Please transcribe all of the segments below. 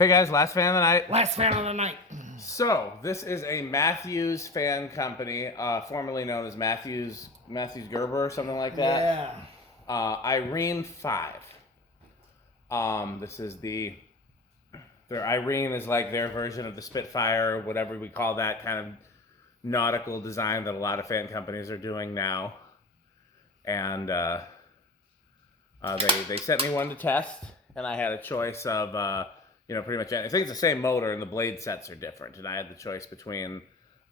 Hey guys, last fan of the night. Last fan of the night. So this is a Matthews fan company, formerly known as Matthews Gerber or something like that. Yeah. Irene 5. This is their Irene is like their version of the Spitfire, whatever we call that kind of nautical design that a lot of fan companies are doing now. And they sent me one to test, and I had a choice of pretty much, I think it's the same motor and the blade sets are different. And I had the choice between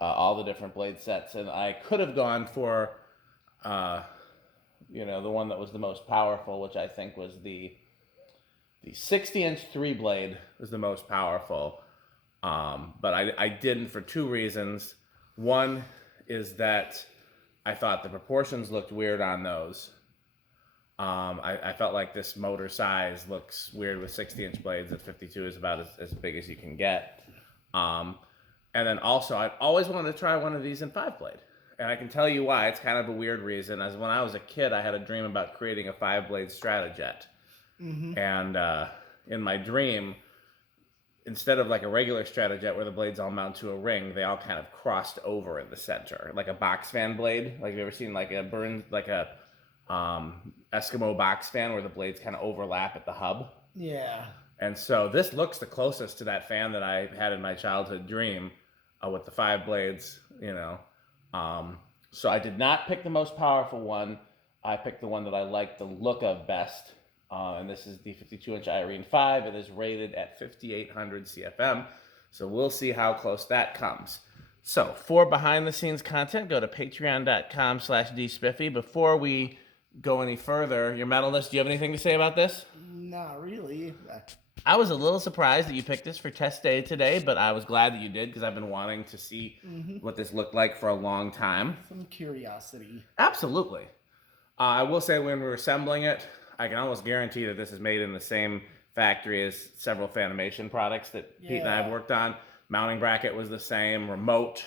all the different blade sets. And I could have gone for, the one that was the most powerful, which I think was the 60-inch 3-blade was the most powerful. But I didn't for two reasons. One is that I thought the proportions looked weird on those. I felt like this motor size looks weird with 60-inch blades. At 52 is about as big as you can get. And then also, I've always wanted to try one of these in 5-blade. And I can tell you why. It's kind of a weird reason. As when I was a kid, I had a dream about creating a 5-blade Stratojet. Mm-hmm. And in my dream, instead of like a regular Stratojet where the blades all mount to a ring, they all kind of crossed over in the center, like a box fan blade. Like, have you ever seen like a Eskimo box fan where the blades kind of overlap at the hub? Yeah. And so this looks the closest to that fan that I had in my childhood dream with the 5 blades, So I did not pick the most powerful one. I picked the one that I liked the look of best. And this is the 52-inch Irene 5. It is rated at 5,800 CFM. So we'll see how close that comes. So for behind-the-scenes content, go to patreon.com/dspiffy. Before we go any further, your metalist, do you have anything to say about this? Not really. I was a little surprised that you picked this for test day today, but I was glad that you did because I've been wanting to see what this looked like for a long time. Some curiosity. Absolutely. I will say when we're assembling it, I can almost guarantee that this is made in the same factory as several Fanimation products that Pete and I have worked on. Mounting bracket was the same. Remote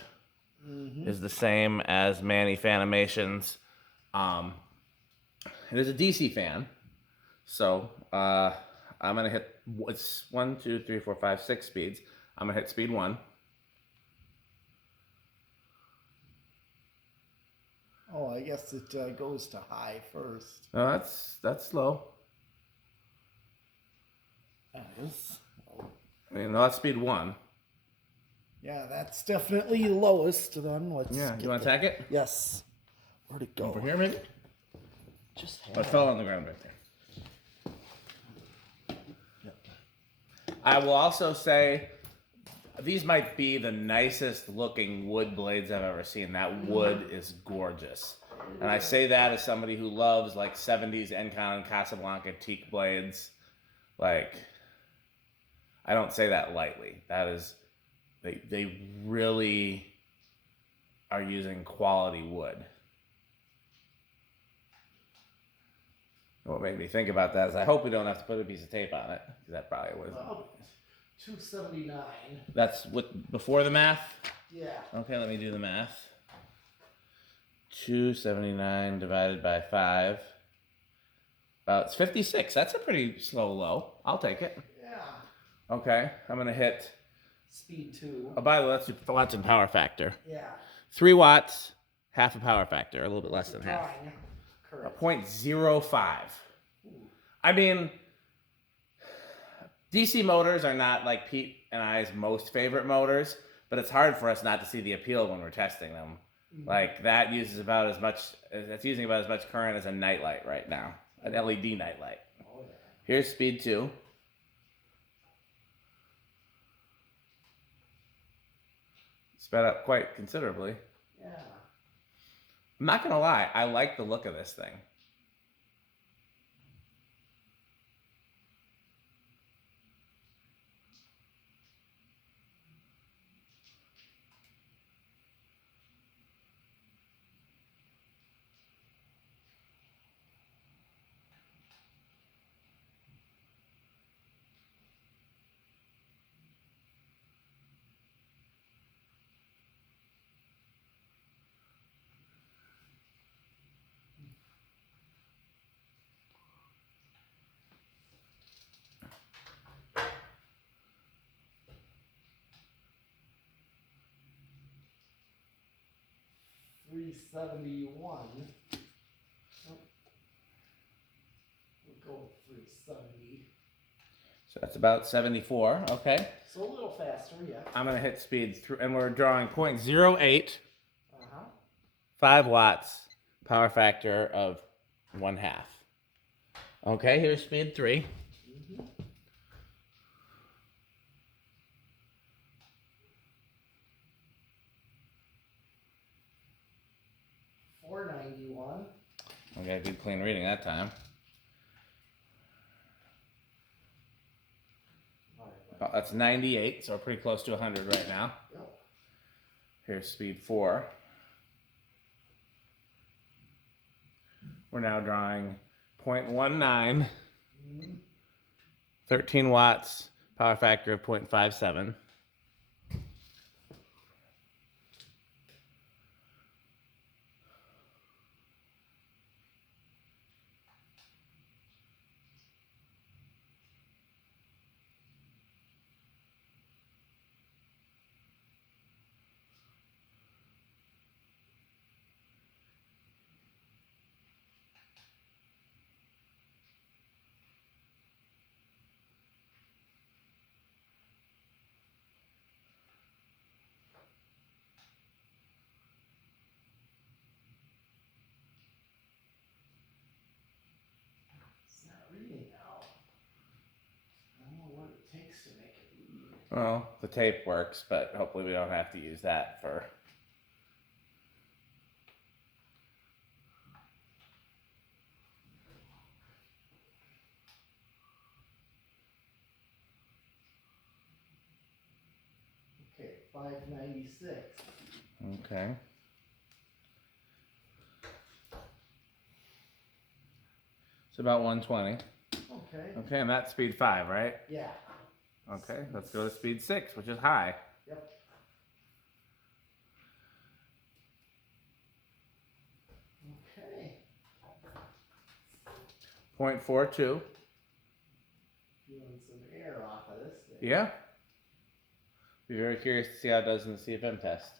is the same as Manny Fanimation's. It is a DC fan. So I'm going to hit, it's 1, 2, 3, 4, 5, 6 speeds. I'm going to hit speed 1. Oh, I guess it goes to high first. No, that's slow. That is. No, that's speed 1. Yeah, that's definitely lowest. Then let's. Yeah, you want to attack it? Yes. Where'd it go? Over here, maybe? Just. It fell on the ground right there. Yep. I will also say these might be the nicest looking wood blades I've ever seen. That wood is gorgeous. And I say that as somebody who loves like 70s Encon and Casablanca teak blades. Like, I don't say that lightly. That is, they really are using quality wood. What made me think about that is I hope we don't have to put a piece of tape on it, because that probably was. 279. That's before the math? Yeah. Okay, let me do the math. 279 divided by 5. It's 56. That's a pretty slow low. I'll take it. Yeah. Okay, I'm going to hit. Speed 2. Oh, by the way, that's in power factor. Yeah. 3 watts, half a power factor, a little bit less than half. Correct. A 0.05. I mean, DC motors are not like Pete and I's most favorite motors, but it's hard for us not to see the appeal when we're testing them. Like that uses about as much. That's using about as much current as a nightlight right now, an LED nightlight. Oh, yeah. Here's speed 2. Sped up quite considerably. Yeah. I'm not gonna lie, I like the look of this thing. 371. Oh, we'll go with 370. So that's about 74. Okay. So a little faster, yeah. I'm going to hit speed through, and we're drawing 0.08, Uh-huh. 5 watts, power factor of 1/2. Okay, here's speed 3. Mm-hmm. 491. Okay, good clean reading that time. Oh, that's 98, so we're pretty close to 100 right now. Yep. Here's speed 4. We're now drawing 0.19, 13 watts, power factor of 0.57. It's not reading now. I don't know what it takes to make it read. Well, the tape works, but hopefully we don't have to use that for... Okay, 596. Okay. It's about 120. Okay. Okay, and that's speed 5, right? Yeah. Okay, let's go to speed 6, which is high. Yep. Okay. 0.42. Feeling some air off of this thing. Yeah. Be very curious to see how it does in the CFM test.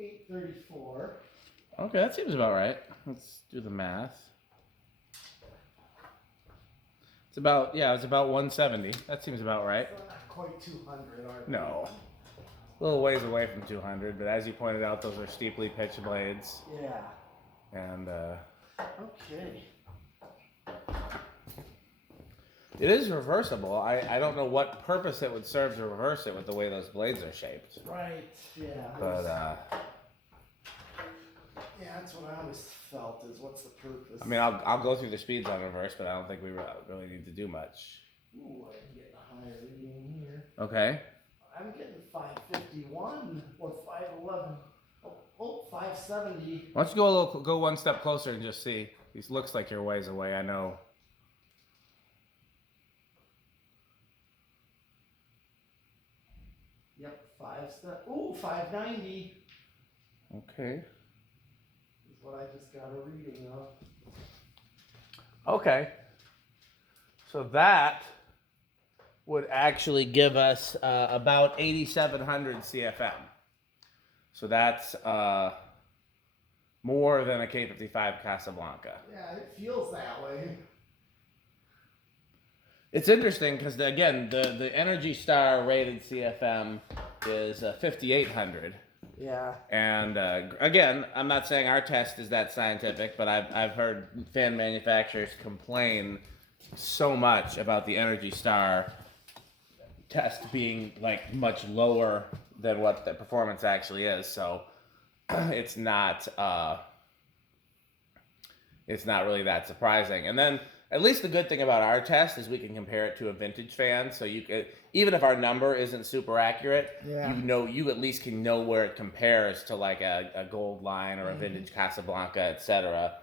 $834. Okay, that seems about right. Let's do the math. It's about, yeah, it's about 170. That seems about right. Well, not quite 200, are we? No. A little ways away from 200, but as you pointed out, those are steeply pitched blades. Yeah. And Okay. it is reversible. I don't know what purpose it would serve to reverse it with the way those blades are shaped. Right. Yeah. But yeah, that's what I always felt is what's the purpose? I mean, I'll go through the speeds on reverse, but I don't think we really need to do much. Ooh, I'm getting a higher reading here. Okay. I'm getting 551 or 511. Oh, 570. Why don't you go one step closer and just see? It looks like you're ways away. I know. Yep, 590 Okay. is what I just got a reading of. Okay. So that would actually give us about 8,700 CFM. So that's more than a K55 Casablanca. Yeah, it feels that way. It's interesting because, again, the Energy Star rated CFM is 5,800. Yeah. And again, I'm not saying our test is that scientific, but I've heard fan manufacturers complain so much about the Energy Star test being like much lower than what the performance actually is. So it's not it's not really that surprising. And then at least the good thing about our test is we can compare it to a vintage fan. So you could, even if our number isn't super accurate, you at least can know where it compares to like a gold line or a vintage Casablanca, etc.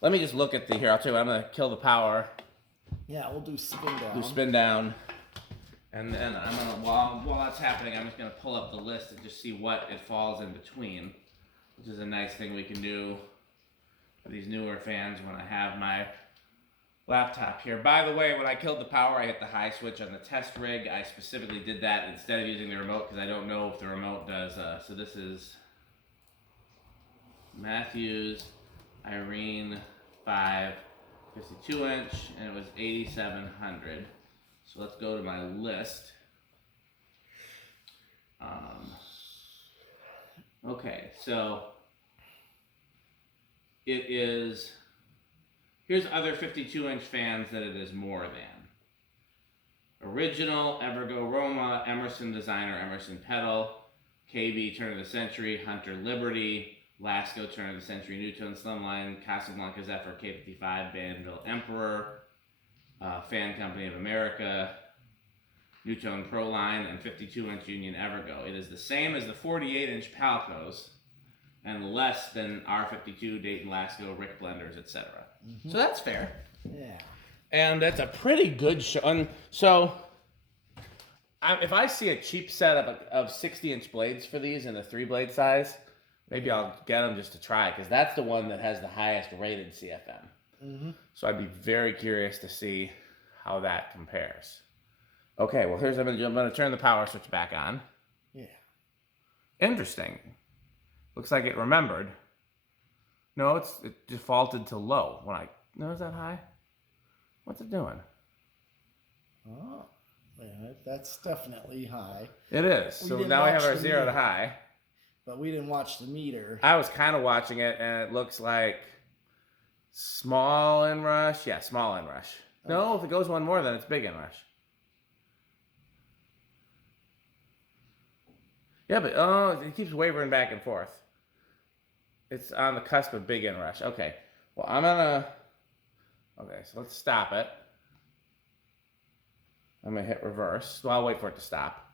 Let me just look at here. I'll tell you what, I'm going to kill the power. Yeah, we'll do spin down. Do spin down. And then I'm going to, while that's happening, I'm just going to pull up the list and just see what it falls in between, which is a nice thing we can do for these newer fans when I have my laptop here. By the way, when I killed the power, I hit the high switch on the test rig. I specifically did that instead of using the remote because I don't know if the remote does. So this is Matthews Irene 5 52 inch, and it was 8,700. So let's go to my list. Okay, so it is. Here's other 52-inch fans that it is more than. Original, Evergo Roma, Emerson Designer, Emerson Pedal, KB Turn of the Century, Hunter Liberty, Lasco Turn of the Century, Newton Slimline, Casablanca Zephyr K55, Banville Emperor, Fan Company of America, Newton Pro Line, and 52-inch Union Evergo. It is the same as the 48-inch Palcos and less than R52, Dayton Lasco, Rick Blenders, etc. So that's fair. Yeah. And that's a pretty good show. And so if I see a cheap setup of 60-inch blades for these in the 3-blade size, maybe I'll get them just to try, because that's the one that has the highest rated CFM. So I'd be very curious to see how that compares. Okay, well, I'm going to turn the power switch back on. Yeah. Interesting. Looks like it remembered. No, it defaulted to low. No, is that high? What's it doing? Oh, yeah, that's definitely high. It is. So now we have our 0 to high. But we didn't watch the meter. I was kind of watching it, and it looks like small inrush. Yeah, small inrush. Okay. No, if it goes one more, then it's big inrush. Yeah, but it keeps wavering back and forth. It's on the cusp of big inrush. Okay. Well, okay, so let's stop it. I'm gonna hit reverse. Well, I'll wait for it to stop.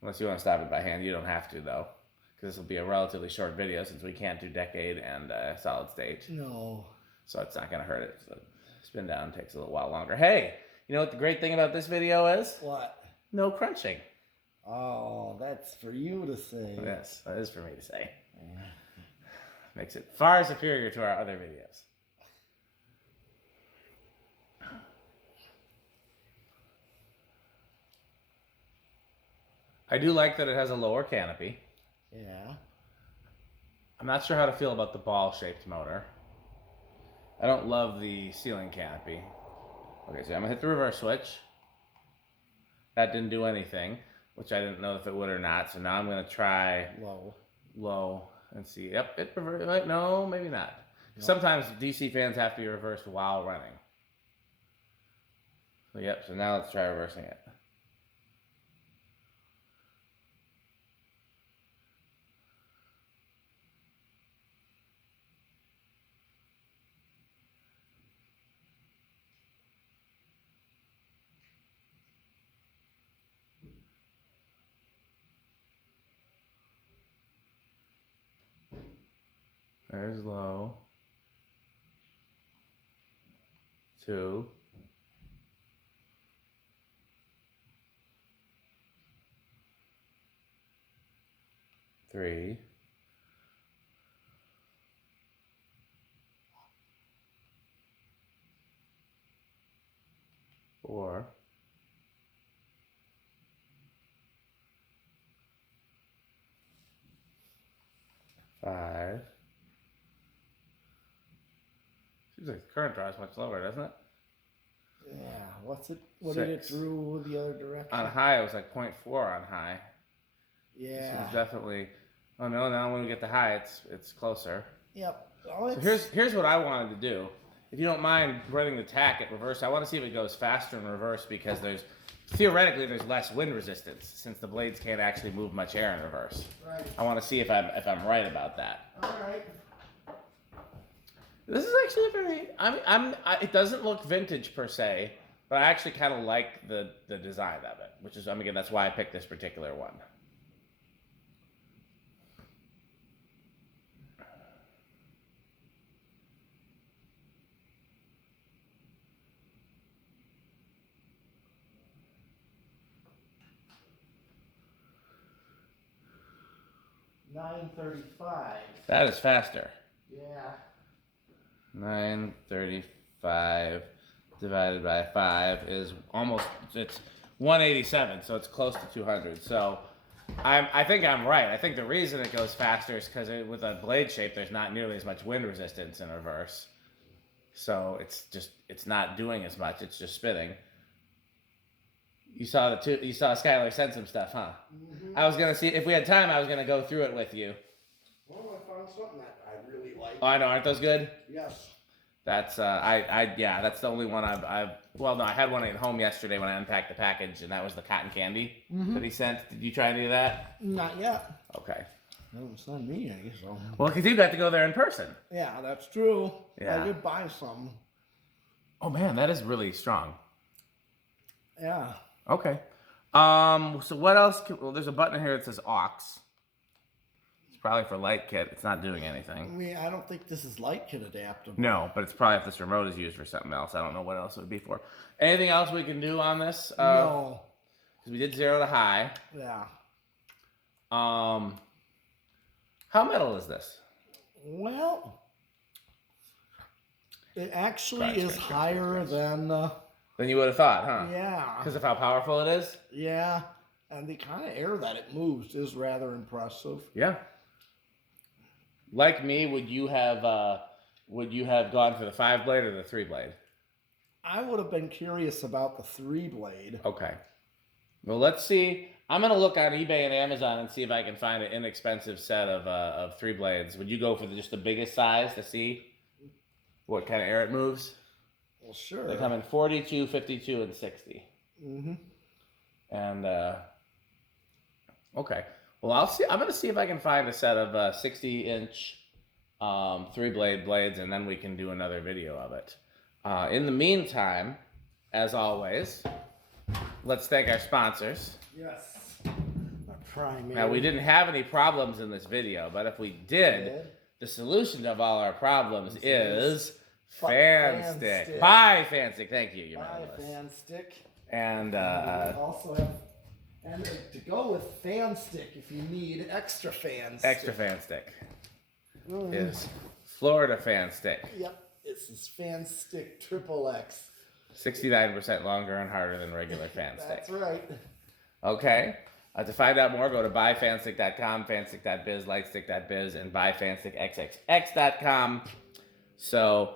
Unless you want to stop it by hand. You don't have to, though. Because this will be a relatively short video since we can't do decade and solid state. No. So it's not gonna hurt it. So spin down takes a little while longer. Hey, you know what the great thing about this video is? What? No crunching. Oh, that's for you to say. Yes, that is for me to say. Makes it far superior to our other videos. I do like that it has a lower canopy. Yeah. I'm not sure how to feel about the ball-shaped motor. I don't love the ceiling canopy. Okay, so I'm gonna hit the reverse switch. That didn't do anything, which I didn't know if it would or not. So now I'm gonna try low. And see, yep, it reversed. No, maybe not. Nope. Sometimes DC fans have to be reversed while running. So yep, so now let's try reversing it. There's low. 2. 3. 4. 5. Seems like the current draw is much lower, doesn't it? Yeah. What did it drew the other direction? On high, it was like 0.4 on high. Yeah. So it's definitely. Oh no! Now when we get to high, it's closer. Yep. Oh, so here's what I wanted to do. If you don't mind running the tack at reverse, I want to see if it goes faster in reverse because theoretically there's less wind resistance since the blades can't actually move much air in reverse. Right. I want to see if I'm right about that. All right. This is actually a very. It doesn't look vintage per se, but I actually kind of like the design of it, which is, again, that's why I picked this particular one. $9.35. That is faster. Yeah. 935 divided by 5 is almost, it's 187, so it's close to 200. So I think I'm right. I think the reason it goes faster is because with a blade shape, there's not nearly as much wind resistance in reverse. So it's not doing as much. It's just spinning. You saw Skylar send some stuff, huh? Mm-hmm. I was gonna see if we had time. I was gonna go through it with you. Well, I found something that I really like. Oh, I know. Aren't those good? Yes. That's that's the only one well, no, I had one at home yesterday when I unpacked the package, and that was the cotton candy that he sent. Did you try any of that? Not yet. Okay. No, it's not me, I guess so. Well, because you got to go there in person. Yeah, that's true. Yeah. I did buy some. Oh man, that is really strong. Yeah. Okay. So what else? Well, there's a button here that says aux. It's probably for light kit. It's not doing I anything. mean, I don't think this is light kit adaptable. No, but it's probably if this remote is used for something else. I don't know what else it would be for. Anything else we can do on this? No. Because we did 0 to high. Yeah. How metal is this? Well, it actually Crunch, is crunch, higher crunch. than. Than you would have thought, huh? Yeah. Because of how powerful it is? Yeah. And the kind of air that it moves is rather impressive. Yeah. Like me, would you have gone for the 5-blade or the 3-blade? I would have been curious about the 3-blade. Okay. Well, let's see. I'm gonna look on eBay and Amazon and see if I can find an inexpensive set of 3 blades. Would you go for just the biggest size to see what kind of air it moves? Well, sure. They come in 42, 52, and 60. Mm-hmm. And okay. Well, I'll see. I'm gonna see if I can find a set of 60-inch 3-blade blades, and then we can do another video of it. In the meantime, as always, let's thank our sponsors. Yes. Primary. Now, we didn't have any problems in this video, but if we did, the solution of all our problems is FanStick. Buy FanStick. Thank you. Buy FanStick. And we also have, and to go with FanStick, if you need extra FanStick. extra FanStick is Florida FanStick. Yep. This is FanStick XXX. 69% longer and harder than regular FanStick. That's right. Okay. To find out more, go to buyfanstick.com, fanstick.biz, lightstick.biz, and buyfanstickxxx.com. So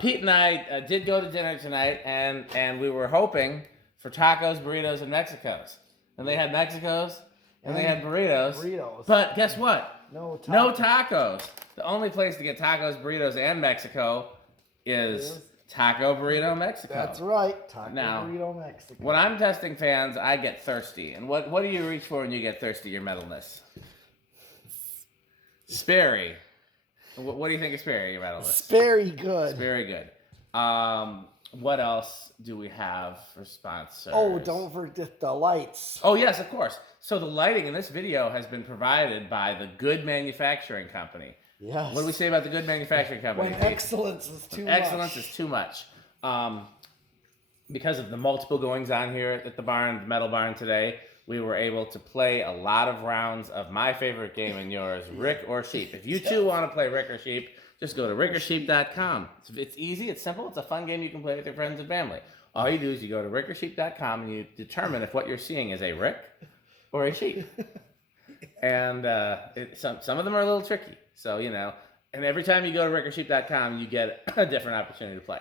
Pete and I did go to dinner tonight, and we were hoping for tacos, burritos, and Mexicos. And they had Mexicos, and they had burritos. But guess what? No tacos. No tacos. The only place to get tacos, burritos, and Mexico is Taco Burrito Mexico. That's right. Taco Now, Burrito Mexico. When I'm testing fans, I get thirsty. And what do you reach for when you get thirsty, your metalness? Sperry. What do you think of Sperry, your metalness? Very good. Very good. What else do we have for sponsors? Oh, don't forget the lights. Oh, yes, of course. So the lighting in this video has been provided by the Good Manufacturing Company. Yes. What do we say about the Good Manufacturing Company? When excellence is too much. Excellence is too much. Because of the multiple goings on here at the barn, the metal barn today, we were able to play a lot of rounds of my favorite game and yours, Rick or Sheep. If you too want to play Rick or Sheep, just go to rickorsheep.com. It's easy, it's simple, it's a fun game you can play with your friends and family. All you do is you go to rickorsheep.com and you determine if what you're seeing is a Rick or a sheep. And some of them are a little tricky. So, and every time you go to rickorsheep.com, you get a different opportunity to play.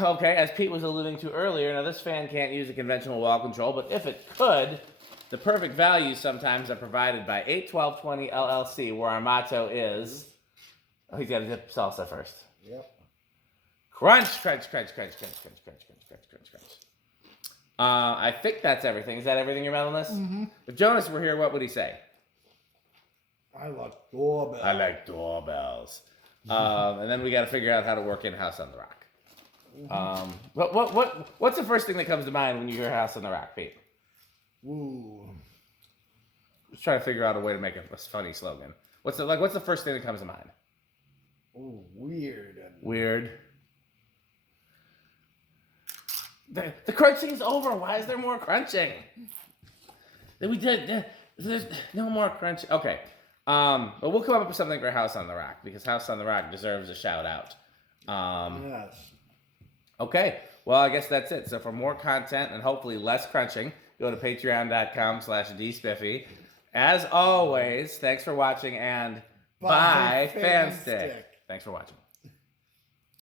Okay, as Pete was alluding to earlier, now this fan can't use a conventional wall control, but if it could, the perfect values sometimes are provided by 81220 LLC, where our motto is... Oh, he's got to dip salsa first. Yep. Crunch, crunch, crunch, crunch, crunch, crunch, crunch, crunch, crunch, crunch, crunch. I think that's everything. Is that everything, your metalness? Mm-hmm. If Jonas were here, what would he say? I like doorbells. I like doorbells. And then we got to figure out how to work in House on the Rock. What's the first thing that comes to mind when you hear House on the Rock, Pete? Ooh. Just trying to figure out a way to make a funny slogan. What's the first thing that comes to mind? Ooh, weird. Weird. The crunching's over. Why is there more crunching? We did. There's no more crunching. Okay. But we'll come up with something for House on the Rock because House on the Rock deserves a shout out. Yes. Okay. Well, I guess that's it. So for more content and hopefully less crunching, go to patreon.com/dspiffy. As always, thanks for watching and bye, Fanstick. Thanks for watching.